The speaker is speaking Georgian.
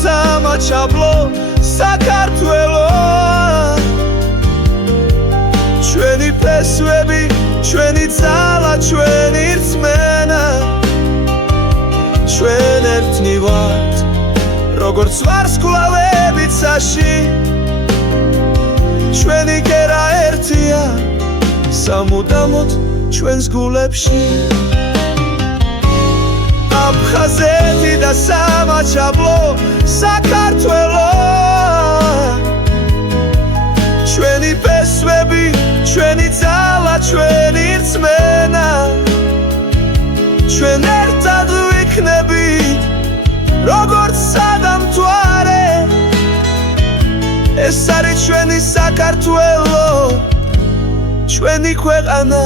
სამაჩაბლო საქართველო ჩვენი ფესვები ჩვენი ძალა ჩვენი რწმენა ჩვენ ერთნი ვართ როგორც ვარსკვლავები ცაში ჩვენი გერა ერთია სამუდამოდ ჩვენს გულებში აფხაზეთი და სამაჩაბლო საქართველო ჩვენი ფესვები ჩვენი ძალა ჩვენი რწმენა ჩვენ ერთად ვიქნებით როგორც სადამთვარე ეს არის ჩვენი საქართველო ჩვენი ქვეყანა